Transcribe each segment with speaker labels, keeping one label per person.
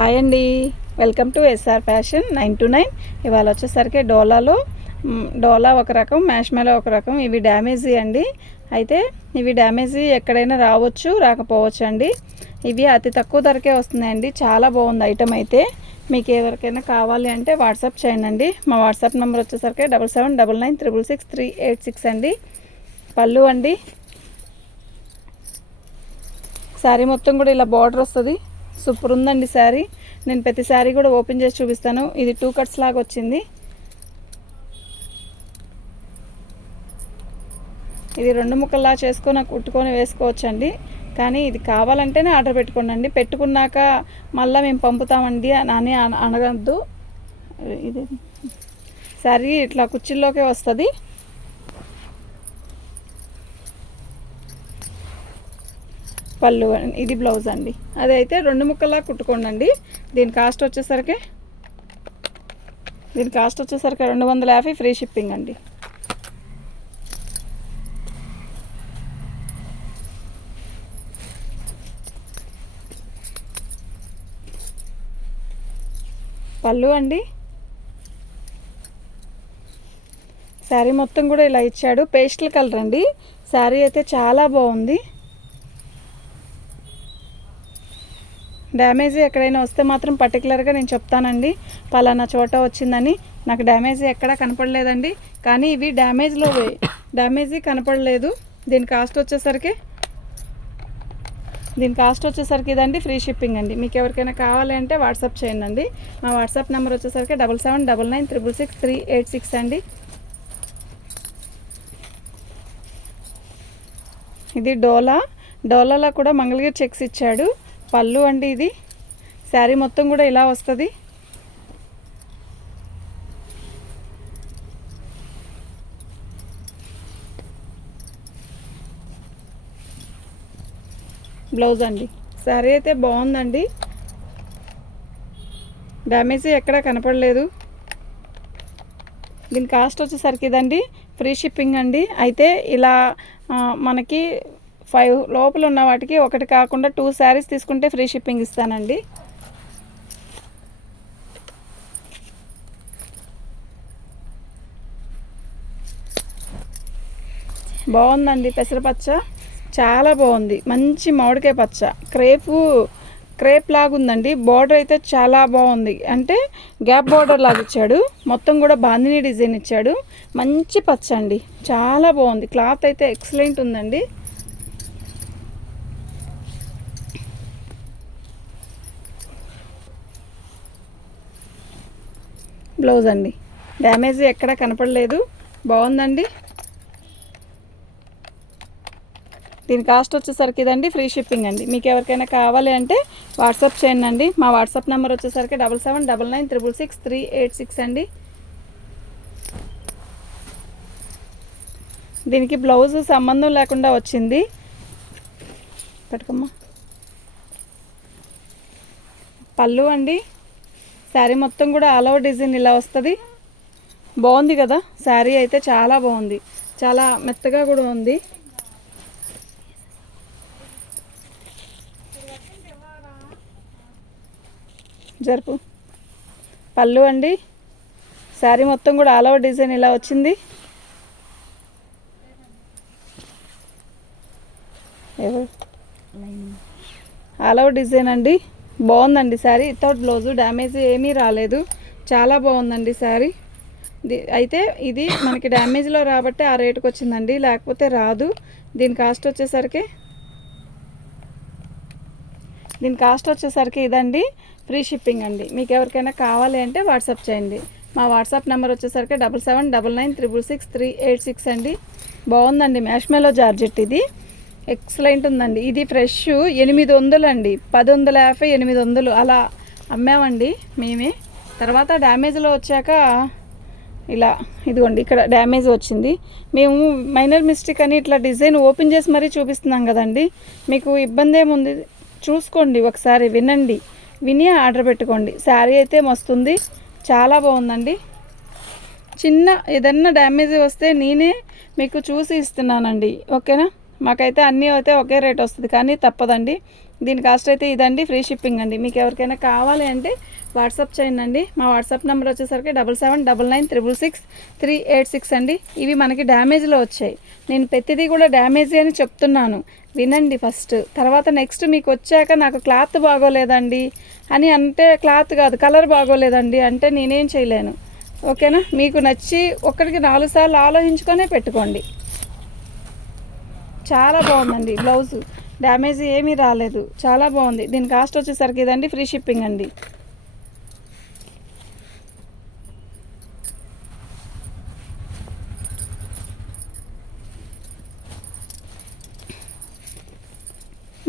Speaker 1: Hi అండి. Welcome to SR fashion nine two nine. ఇవాళ వచ్చేసరికి డోలాలో డోలా ఒక రకం మ్యాష్మెలో ఒక రకం. ఇవి డ్యామేజీ అండి అయితే ఇవి డ్యామేజీ ఎక్కడైనా రావచ్చు రాకపోవచ్చు అండి. ఇవి అతి తక్కువ ధరకే వస్తున్నాయండి. చాలా బాగుంది ఐటమ్ అయితే. మీకు ఎవరికైనా కావాలి అంటే వాట్సాప్ చేయండి మా వాట్సాప్ నెంబర్ వచ్చేసరికి double seven double nine triple six three eight six అండి. పళ్ళు అండి. శారీ మొత్తం కూడా ఇలా బార్డర్ వస్తుంది. సూపర్ ఉందండి శారీ. నేను ప్రతి శారీ కూడా ఓపెన్ చేసి చూపిస్తాను. ఇది టూ కట్స్ లాగా వచ్చింది. ఇది రెండు ముక్కల్లా చేసుకొని కుట్టుకొని వేసుకోవచ్చండి. కానీ ఇది కావాలంటేనే ఆర్డర్ పెట్టుకోండి పెట్టుకున్నాక మళ్ళీ మేము పంపుతామండి అని అన- అనగద్దు. ఇది శారీ ఇట్లా కుర్చీల్లోకే వస్తుంది. పళ్ళు ఇది బ్లౌజ్ అండి. అదైతే రెండు ముక్కలా కుట్టుకోండి అండి దీని కాస్ట్ వచ్చేసరికి దీని కాస్ట్ వచ్చేసరికి రెండు వందల యాభై ఫ్రీ షిప్పింగ్ అండి. పళ్ళు అండి. శారీ మొత్తం కూడా ఇలా ఇచ్చాడు. పేస్టల్ కలర్ అండి. శారీ అయితే చాలా బాగుంది. డ్యామేజ్ ఎక్కడైనా వస్తే మాత్రం పర్టికులర్గా నేను చెప్తానండి. పలానా చోట వచ్చిందని. నాకు డ్యామేజ్ ఎక్కడా కనపడలేదండి. కానీ ఇవి డ్యామేజ్లో డ్యామేజ్ డ్యామేజీ కనపడలేదు. దీని కాస్ట్ వచ్చేసరికి దీని కాస్ట్ వచ్చేసరికి ఇదండి ఫ్రీ షిప్పింగ్ అండి. మీకు ఎవరికైనా కావాలి అంటే వాట్సాప్ చేయండి అండి. మా వాట్సాప్ నెంబర్ వచ్చేసరికి double seven double nine triple six three eight six అండి. ఇది డోలా. డోలాలో కూడా మంగళగిరి చెక్స్ ఇచ్చాడు. పళ్ళు అండి ఇది. శారీ మొత్తం కూడా ఇలా వస్తుంది. బ్లౌజ్ అండి. శారీ అయితే బాగుందండి. డ్యామేజ్ ఎక్కడా కనపడలేదు. దీని కాస్ట్ వచ్చేసరికి ఇదండి. ఫ్రీ షిప్పింగ్ అండి. అయితే ఇలా మనకి ఫైవ్ లోపల ఉన్న వాటికి ఒకటి కాకుండా టూ శారీస్ తీసుకుంటే ఫ్రీ షిప్పింగ్ ఇస్తానండి. బాగుందండి పెసరపచ్చ. చాలా బాగుంది. మంచి మామిడికాయ పచ్చ. క్రేపు క్రేప్ లాగా ఉందండి. బార్డర్ అయితే చాలా బాగుంది. అంటే గ్యాప్ బార్డర్ లాగా ఇచ్చాడు. మొత్తం కూడా బాందిని డిజైన్ ఇచ్చాడు. మంచి పచ్చ అండి. చాలా బాగుంది. క్లాత్ అయితే ఎక్సలెంట్ ఉందండి. బ్లౌజ్ అండి. డ్యామేజ్ ఎక్కడ కనపడలేదు. బాగుందండి. దీని కాస్ట్ వచ్చేసరికి ఇదండి ఫ్రీ షిప్పింగ్ అండి. మీకు ఎవరికైనా కావాలి అంటే వాట్సాప్ చేయండి అండి. మా వాట్సాప్ నెంబర్ వచ్చేసరికి double seven double nine triple six three eight six అండి. దీనికి బ్లౌజ్ సంబంధం లేకుండా వచ్చింది. పెట్టుకోమ్మా. పళ్ళు అండి. శారీ మొత్తం కూడా ఆల్ ఓవర్ డిజైన్ ఇలా వస్తుంది. బాగుంది కదా? శారీ అయితే చాలా బాగుంది. చాలా మెత్తగా కూడా ఉంది. జరుపు. పళ్ళు అండి. శారీ మొత్తం కూడా ఆల్ ఓవర్ డిజైన్ ఇలా వచ్చింది. ఆల్ ఓవర్ డిజైన్ అండి. బాగుందండి శారీ. వితౌట్ బ్లౌజు డ్యామేజ్ ఏమీ రాలేదు. చాలా బాగుందండి శారీ. అయితే ఇది మనకి డ్యామేజ్లో రాబట్టే ఆ రేటుకి వచ్చిందండి. లేకపోతే రాదు. దీని కాస్ట్ వచ్చేసరికి దీని కాస్ట్ వచ్చేసరికి ఇదండి. ఫ్రీ షిప్పింగ్ అండి. మీకు ఎవరికైనా కావాలి అంటే వాట్సాప్ చేయండి. మా వాట్సాప్ నెంబర్ వచ్చేసరికి double seven double nine triple six three eight six అండి. బాగుందండి. మ్యాష్మేలో జార్జెట్ ఇది. ఎక్సలెంట్ ఉందండి. ఇది ఫ్రెష్ ఎనిమిది వందలు అండి. పది వందల యాభై ఎనిమిది వందలు అలా అమ్మామండి మేమే. తర్వాత డ్యామేజ్లో వచ్చాక ఇలా ఇదిగోండి ఇక్కడ డ్యామేజ్ వచ్చింది. మేము మైనర్ మిస్టేక్ అని ఇట్లా డిజైన్ ఓపెన్ చేసి మరీ చూపిస్తున్నాం కదండి. మీకు ఇబ్బంది ఏముంది? చూసుకోండి ఒకసారి వినండి. విని ఆర్డర్ పెట్టుకోండి. శారీ అయితే మస్తుంది. చాలా బాగుందండి. చిన్న ఏదన్నా డ్యామేజ్ వస్తే నేనే మీకు చూసి ఇస్తున్నానండి. ఓకేనా? మాకైతే అన్నీ అయితే ఒకే రేట్ వస్తుంది కానీ తప్పదండి. దీని కాస్ట్ అయితే ఇదండి ఫ్రీ షిప్పింగ్ అండి. మీకు ఎవరికైనా కావాలి అంటే వాట్సాప్ చేయండి అండి. మా వాట్సాప్ నెంబర్ వచ్చేసరికి double seven double nine triple six three eight six అండి. ఇవి మనకి డ్యామేజ్లో వచ్చాయి. నేను ప్రతిదీ కూడా డ్యామేజ్ అని చెప్తున్నాను. వినండి ఫస్ట్. తర్వాత నెక్స్ట్ మీకు వచ్చాక నాకు క్లాత్ బాగోలేదండి అని అంటే క్లాత్ కాదు కలర్ బాగోలేదండి అంటే నేనేం చేయలేను. ఓకేనా? మీకు నచ్చి ఒక్కడికి నాలుగు సార్లు ఆలోచించుకొనే పెట్టుకోండి. చాలా బాగుందండి. బ్లౌజ్ డ్యామేజ్ ఏమీ రాలేదు. చాలా బాగుంది. దీని కాస్ట్ వచ్చేసరికి ఇదండి ఫ్రీ షిప్పింగ్ అండి.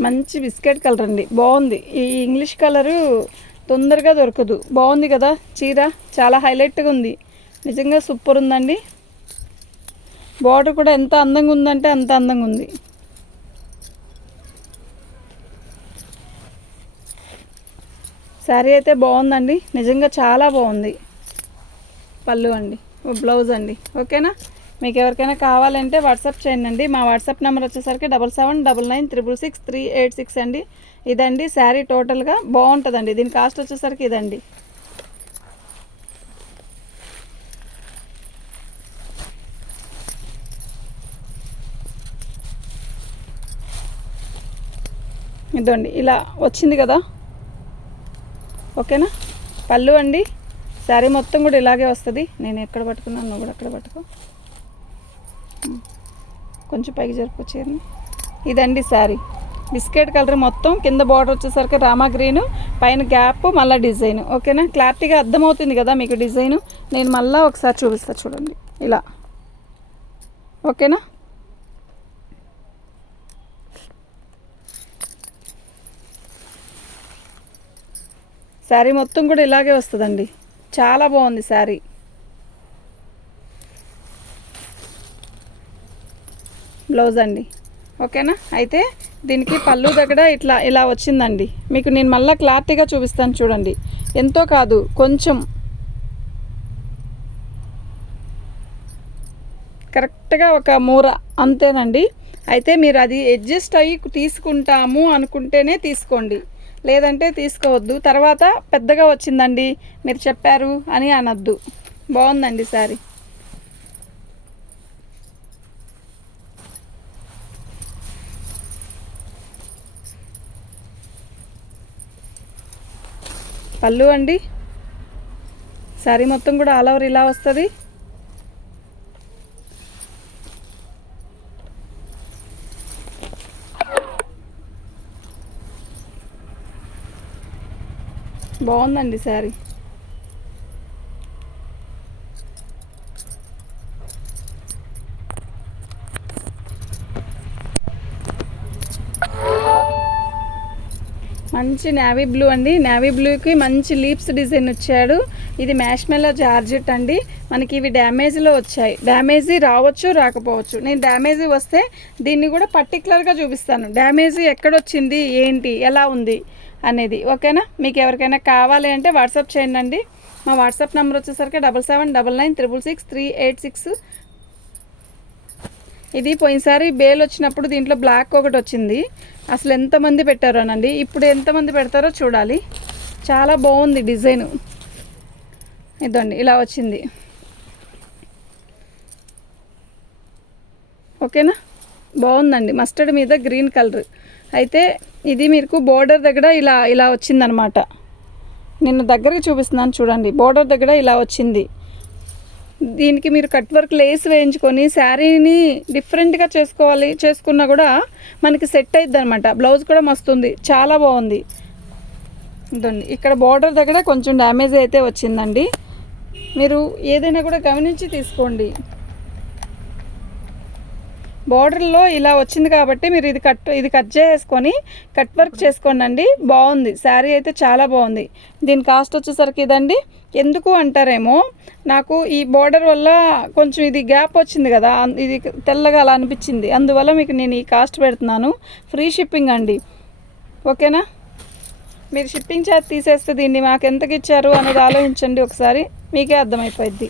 Speaker 1: మంచి బిస్కెట్ కలర్ అండి. బాగుంది. ఈ ఇంగ్లీష్ కలరు తొందరగా దొరకదు. బాగుంది కదా చీర? చాలా హైలైట్గా ఉంది. నిజంగా సూపర్ ఉందండి. బార్డర్ కూడా ఎంత అందంగా ఉందంటే అంత అందంగా ఉంది. శారీ అయితే బాగుందండి. నిజంగా చాలా బాగుంది. పళ్ళు అండి. ఓ బ్లౌజ్ అండి. ఓకేనా? మీకు ఎవరికైనా కావాలంటే వాట్సాప్ చేయండి మా వాట్సాప్ నెంబర్ వచ్చేసరికి double seven double nine triple six three eight six అండి. ఇదండి శారీ టోటల్గా బాగుంటుందండి. దీని కాస్ట్ వచ్చేసరికి ఇదండి. ఇదండి ఇలా వచ్చింది కదా? ఓకేనా? పళ్ళు అండి శారీ మొత్తం కూడా ఇలాగే వస్తుంది. నేను ఎక్కడ పట్టుకున్నాను నువ్వు కూడా అక్కడ పట్టుకో. కొంచెం పైకి జరుపుకొచ్చేది ఇదండి శారీ. బిస్కెట్ కలర్ మొత్తం కింద బార్డర్ వచ్చేసరికి రామా గ్రీన్ పైన గ్యాప్ మళ్ళీ డిజైన్. ఓకేనా? క్లారిటీగా అర్థమవుతుంది కదా మీకు డిజైన్. నేను మళ్ళీ ఒకసారి చూపిస్తాను చూడండి. ఇలా. ఓకేనా? శారీ మొత్తం కూడా ఇలాగే వస్తుందండి. చాలా బాగుంది శారీ. బ్లౌజ్ అండి. ఓకేనా? అయితే దీనికి పళ్ళు దగ్గర ఇట్లా ఇలా వచ్చిందండి. మీకు నేను మళ్ళీ క్లారిటీగా చూపిస్తాను చూడండి. ఎంతో కాదు కొంచెం. కరెక్ట్గా ఒక మూర అంతేనండి. అయితే మీరు అది అడ్జస్ట్ అయ్యి తీసుకుంటాము అనుకుంటేనే తీసుకోండి. లేదంటే తీసుకోవద్దు. తర్వాత పెద్దగా వచ్చిందండి. మీరు చెప్పారు అని అనద్దు. బాగుందండి సారీ. పళ్ళు అండి. శారీ మొత్తం కూడా ఆల్ ఓవర్ ఇలా వస్తుంది. బాగుందండి శారీ. మంచి నేవీ బ్లూ అండి. నేవీ బ్లూకి మంచి లీప్స్ డిజైన్ వచ్చాడు. ఇది మ్యాష్మెల్లో జార్జెట్ అండి. మనకి ఇవి డ్యామేజ్లో వచ్చాయి. డ్యామేజ్ రావచ్చు రాకపోవచ్చు. నేను డ్యామేజ్ వస్తే దీన్ని కూడా పర్టికులర్గా చూపిస్తాను. డ్యామేజ్ ఎక్కడొచ్చింది ఏంటి ఎలా ఉంది? అనేది. ఓకేనా? మీకు ఎవరికైనా కావాలి అంటే వాట్సాప్ చేయండి మా వాట్సాప్ నెంబర్ వచ్చేసరికి double seven double nine triple six three eight six. ఇది పోయినసారి బేల్ వచ్చినప్పుడు దీంట్లో బ్లాక్ ఒకటి వచ్చింది. అసలు ఎంతమంది పెట్టారోనండి ఇప్పుడు ఎంతమంది పెడతారో చూడాలి. చాలా బాగుంది డిజైన్. ఇదండి ఇలా వచ్చింది. ఓకేనా? బాగుందండి. మస్టర్డ్ మీద గ్రీన్ కలర్. అయితే ఇది మీకు బోర్డర్ దగ్గర ఇలా ఇలా వచ్చిందనమాట. నేను దగ్గరికి చూపిస్తున్నాను చూడండి. బోర్డర్ దగ్గర ఇలా వచ్చింది. దీనికి మీరు కట్ వర్క్ లేస్ వేయించుకొని శారీని డిఫరెంట్గా చేసుకోవాలి చేసుకున్నా కూడా మనకి సెట్ అవుతుంది అనమాట బ్లౌజ్ కూడా మస్తుంది చాలా బాగుంది. ఇదండి. ఇక్కడ బార్డర్ దగ్గర కొంచెం డ్యామేజ్ అయితే వచ్చిందండి. మీరు ఏదైనా కూడా గమనించి తీసుకోండి. బార్డర్లో ఇలా వచ్చింది కాబట్టి మీరు ఇది కట్ ఇది కట్ చేసుకొని కట్ వర్క్ చేసుకోండి అండి బాగుంది. శారీ అయితే చాలా బాగుంది. దీని కాస్ట్ వచ్చేసరికి ఇదండి. ఎందుకు అంటారేమో నాకు ఈ బార్డర్ వల్ల కొంచెం ఇది గ్యాప్ వచ్చింది కదా ఇది తెల్లగా అలా అనిపించింది. అందువల్ల మీకు నేను ఈ కాస్ట్ పెడుతున్నాను. ఫ్రీ షిప్పింగ్ అండి. ఓకేనా? మీరు షిప్పింగ్ ఛార్జ్ తీసేస్తే దీన్ని మాకు ఎంతకి ఇచ్చారు అనేది ఆలోచించండి ఒకసారి. మీకే అర్థమైపోద్ది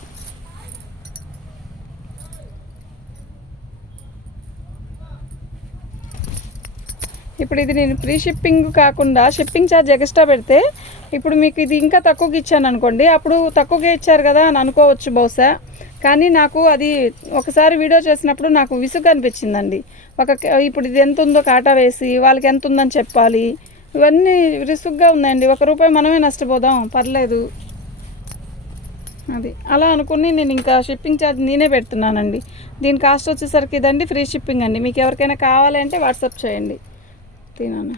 Speaker 1: ఇప్పుడు ఇది నేను ఫ్రీ షిప్పింగ్ కాకుండా షిప్పింగ్ ఛార్జ్ ఎక్స్ట్రా పెడితే ఇప్పుడు మీకు ఇది ఇంకా తక్కువకి ఇచ్చాను అనుకోండి. అప్పుడు తక్కువగా ఇచ్చారు కదా అని అనుకోవచ్చు బహుశా. కానీ నాకు అది ఒకసారి వీడియో చేసినప్పుడు నాకు విసుగు అనిపించిందండి. ఒక ఇప్పుడు ఇది ఎంత ఉందో కాటా వేసి వాళ్ళకి ఎంత ఉందని చెప్పాలి. ఇవన్నీ విసుగ్గా ఉన్నాయండి. ఒక రూపాయి మనమే నష్టపోదాం. పర్లేదు. అది. అలా అనుకుని నేను ఇంకా షిప్పింగ్ ఛార్జ్ నేనే పెడుతున్నానండి. దీని కాస్ట్ వచ్చేసరికి ఇదండి ఫ్రీ షిప్పింగ్ అండి. మీకు ఎవరికైనా కావాలంటే వాట్సాప్ చేయండి. తినాను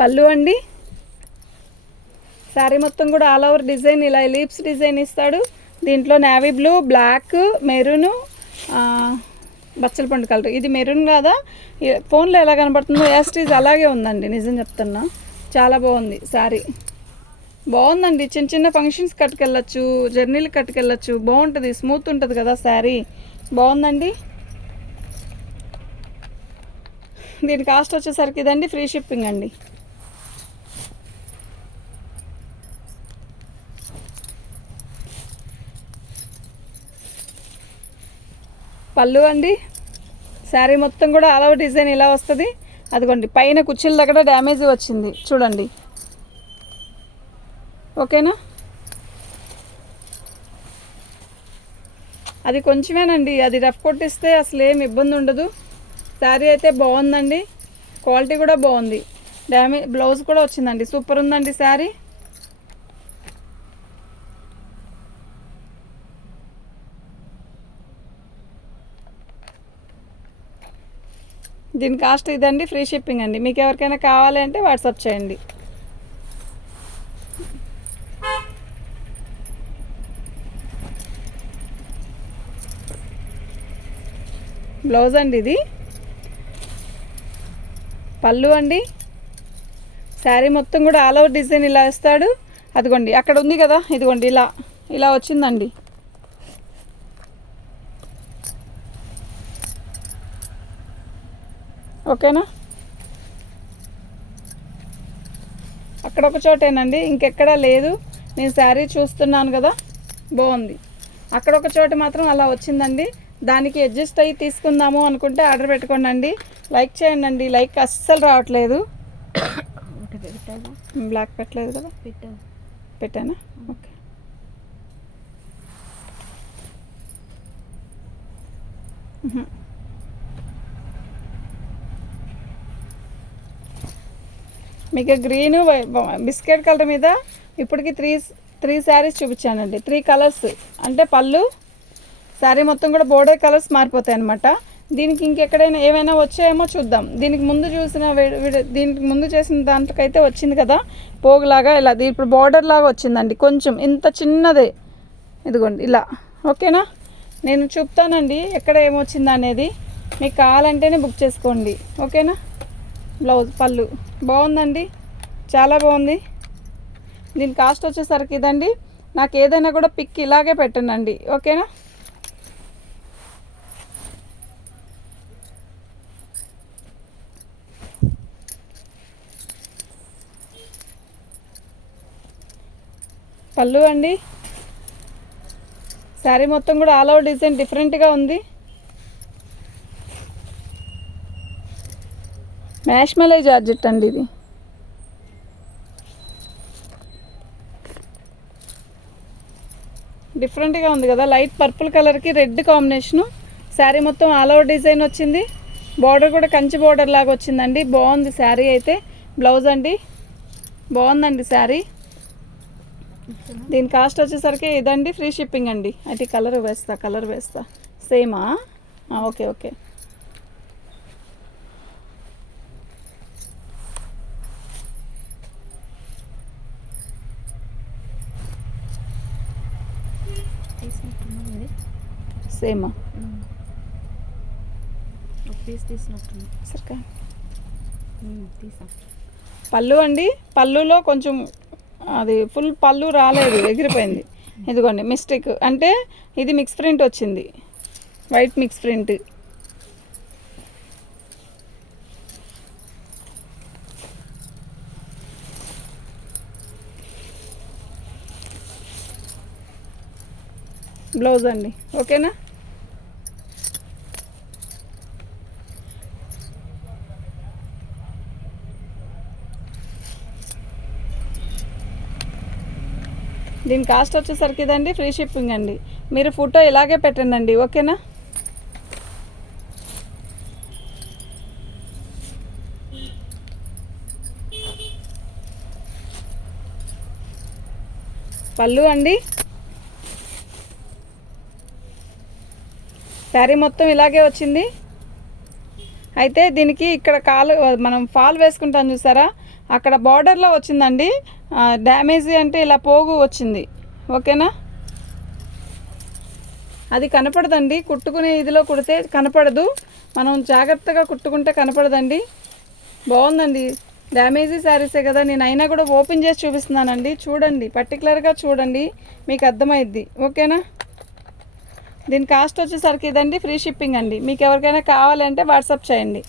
Speaker 1: పళ్ళు అండి. శారీ మొత్తం కూడా ఆల్ ఓవర్ డిజైన్ ఇలా లీప్స్ డిజైన్ ఇస్తాడు. దీంట్లో నేవీ బ్లూ బ్లాక్ మెరూన్ బచ్చల పండు కలర్. ఇది మెరూన్ కాదా? ఫోన్లో ఎలా కనబడుతుందో యాస్టీజ్ అలాగే ఉందండి నిజం చెప్తున్నా. చాలా బాగుంది సారీ. బాగుందండి చిన్న చిన్న ఫంక్షన్స్ కట్టుకెళ్ళచ్చు జర్నీలు కట్టుకెళ్ళచ్చు. బాగుంటుంది స్మూత్ ఉంటుంది కదా శారీ బాగుందండి? దీని కాస్ట్ వచ్చేసరికి ఇదండి ఫ్రీ షిప్పింగ్ అండి. పళ్ళు అండి. శారీ మొత్తం కూడా ఆల్ ఓవర్ డిజైన్ ఇలా వస్తుంది. అదిగోండి పైన కుర్చీల దగ్గర డ్యామేజ్ వచ్చింది. చూడండి. ఓకేనా? అది కొంచెమేనండి. అది రఫ్ కొట్టిస్తే అసలు ఏమి ఇబ్బంది ఉండదు. శారీ అయితే బాగుందండి. క్వాలిటీ కూడా బాగుంది. డ్యామేజ్ బ్లౌజ్ కూడా వచ్చిందండి. సూపర్ ఉందండి శారీ. దీని కాస్ట్ ఇదండి ఫ్రీ షిప్పింగ్ అండి. మీకు ఎవరికైనా కావాలి అంటే వాట్సాప్ చేయండి. బ్లౌజ్ అండి ఇది. పళ్ళు అండి. శారీ మొత్తం కూడా ఆల్ ఓవర్ డిజైన్ ఇలా ఇస్తాడు అదిగోండి అక్కడ ఉంది కదా ఇదిగోండి ఇలా ఇలా వచ్చిందండి. ఓకేనా? అక్కడ ఒక చోటేనండి ఇంకెక్కడా లేదు. నేను శారీ చూస్తున్నాను కదా బాగుంది. అక్కడ ఒక చోట మాత్రం అలా వచ్చిందండి. దానికి అడ్జస్ట్ అయ్యి తీసుకుందాము అనుకుంటే ఆర్డర్ పెట్టుకోండి లైక్ చేయండి అండి లైక్ అస్సలు రావట్లేదు. బ్లాక్ పెట్టలేదు కదా?
Speaker 2: పెట్టాను?
Speaker 1: పెట్టానా ఓకే. మ్హూ. మీకు గ్రీన్ బిస్కెట్ కలర్ మీద ఇప్పటికి త్రీ త్రీ శారీస్ చూపించానండి. త్రీ కలర్స్ అంటే పళ్ళు శారీ మొత్తం కూడా బోర్డర్ కలర్స్ మారిపోతాయి అనమాట దీనికి ఇంకెక్కడైనా ఏమైనా వచ్చాయేమో చూద్దాం. దీనికి ముందు చూసిన దీనికి ముందు చేసిన దాంట్లోకైతే వచ్చింది కదా పోగులాగా ఇలా ఇప్పుడు బోర్డర్ లాగా వచ్చిందండి. కొంచెం ఇంత చిన్నదే. ఇదిగోండి ఇలా. ఓకేనా? నేను చూపుతానండి ఎక్కడ ఏమొచ్చింది అనేది మీకు కావాలంటేనే బుక్ చేసుకోండి. ఓకేనా? బ్లౌజ్ పళ్ళు. బాగుందండి. చాలా బాగుంది. దీని కాస్ట్ వచ్చేసరికి ఇదండి. నాకు ఏదైనా కూడా పిక్ ఇలాగే పెట్టండి ఓకేనా? పళ్ళు అండి. శారీ మొత్తం కూడా ఆల్ ఓవర్ డిజైన్ డిఫరెంట్గా ఉంది. మ్యాష్మలై జార్జెట్ అండి ఇది. డిఫరెంట్గా ఉంది కదా. లైట్ పర్పుల్ కలర్కి రెడ్ కాంబినేషను శారీ మొత్తం ఆల్ ఓవర్ డిజైన్ వచ్చింది. బార్డర్ కూడా కంచి బార్డర్ లాగా వచ్చిందండి. బాగుంది శారీ అయితే. బ్లౌజ్ అండి. బాగుందండి శారీ దీని కాస్ట్ వచ్చేసరికి ఇదండి. ఫ్రీ షిప్పింగ్ అండి. అయితే కలర్ వేస్తా కలర్ వేస్తా. సేమా ఓకే ఓకే సేమా పళ్ళు అండి పళ్ళులో కొంచెం అది ఫుల్ పళ్ళు రాలేదు ఎగిరిపోయింది. ఇదిగోండి మిస్టేక్. అంటే ఇది మిక్స్ ప్రింట్ వచ్చింది. వైట్ మిక్స్ ప్రింట్ బ్లౌజ్ అండి. ఓకేనా? దీని కాస్ట్ వచ్చేసరికి ఇదండి ఫ్రీ షిప్పింగ్ అండి. మీరు ఫోటో ఇలాగే పెట్టండి ఓకేనా? పళ్ళు అండి. శారీ మొత్తం ఇలాగే వచ్చింది. అయితే దీనికి ఇక్కడ కాలు మనం ఫాల్ వేసుకుంటాం చూసారా? అక్కడ బార్డర్లో వచ్చిందండి. డ్యామేజ్ అంటే ఇలా పోగు వచ్చింది. ఓకేనా? అది కనపడదండి. కుట్టుకునే ఇదిలో కుడితే కనపడదు. మనం జాగ్రత్తగా కుట్టుకుంటే కనపడదండి. బాగుందండి. డ్యామేజీ శారీసే కదా. నేను అయినా కూడా ఓపెన్ చేసి చూపిస్తున్నానండి. చూడండి. పర్టికులర్గా చూడండి. మీకు అర్థమైద్ది. ఓకేనా? దీని కాస్ట్ వచ్చేసరికి ఇదండి. ఫ్రీ షిప్పింగ్ అండి. మీకు ఎవరికైనా కావాలంటే వాట్సాప్ చేయండి.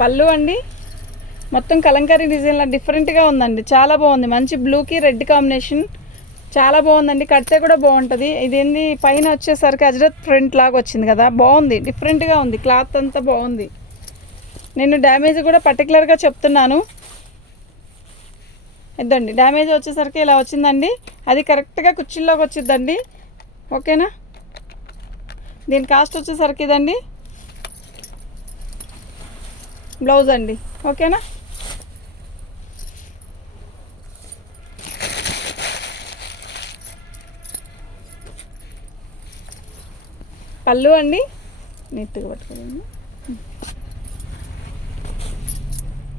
Speaker 1: పళ్ళు అండి. మొత్తం కలంకారీ డిజైన్లో డిఫరెంట్గా ఉందండి. చాలా బాగుంది. మంచి బ్లూకి రెడ్ కాంబినేషన్ చాలా బాగుందండి. కడితే కూడా బాగుంటుంది. ఇదేంది? పైన వచ్చేసరికి అజరత్ ప్రింట్ లాగా వచ్చింది కదా. బాగుంది. డిఫరెంట్గా ఉంది. క్లాత్ అంతా బాగుంది. నేను డ్యామేజ్ కూడా పర్టికులర్గా చెప్తున్నాను. ఇద్దండి. డ్యామేజ్ వచ్చేసరికి ఇలా వచ్చిందండి. అది కరెక్ట్గా కుర్చీల్లోకి వచ్చిందండి ఓకేనా? దీని కాస్ట్ వచ్చేసరికి ఇదండి. బ్లౌజ్ అండి. ఓకేనా? పళ్ళు అండి. నీట్గా పట్టుకోండి.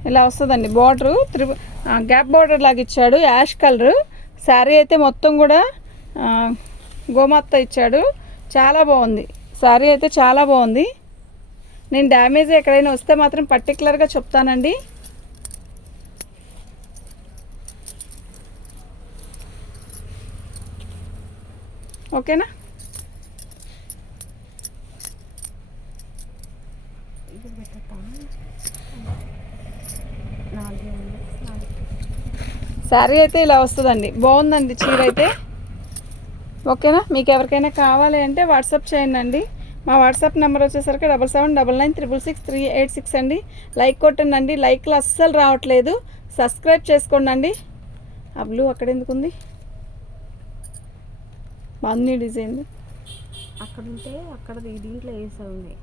Speaker 1: ఇలా వస్తుందండి బార్డరు. త్రిబు గ్యాప్ బార్డర్ లాగా ఇచ్చాడు. Ash colour. శారీ అయితే మొత్తం కూడా గోమాత ఇచ్చాడు. చాలా బాగుంది. శారీ అయితే చాలా బాగుంది. నేను డ్యామేజ్ ఎక్కడైనా వస్తే మాత్రం పర్టికులర్గా చెప్తానండి. ఓకేనా? శారీ అయితే ఇలా వస్తుందండి. బాగుందండి చీర అయితే. ఓకేనా? మీకు ఎవరికైనా కావాలి అంటే వాట్సాప్ చేయండి అండి. మా వాట్సాప్ నెంబర్ వచ్చేసరికి double seven double nine triple six three eight six అండి. లైక్ కొట్టండి అండి లైక్లు అస్సలు రావట్లేదు. సబ్స్క్రైబ్ చేసుకోండి అండి ఆ బ్లూ అక్కడ ఎందుకు ఉంది బాగుంది డిజైన్.
Speaker 2: అక్కడ ఉంటే అక్కడ దీంట్లో వేసేది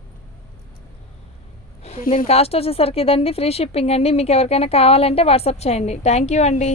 Speaker 1: దీని కాస్ట్ వచ్చేసరికి ఇదండి. ఫ్రీ షిప్పింగ్ అండి. మీకు ఎవరికైనా కావాలంటే వాట్సాప్ చేయండి. థ్యాంక్ యూ అండి.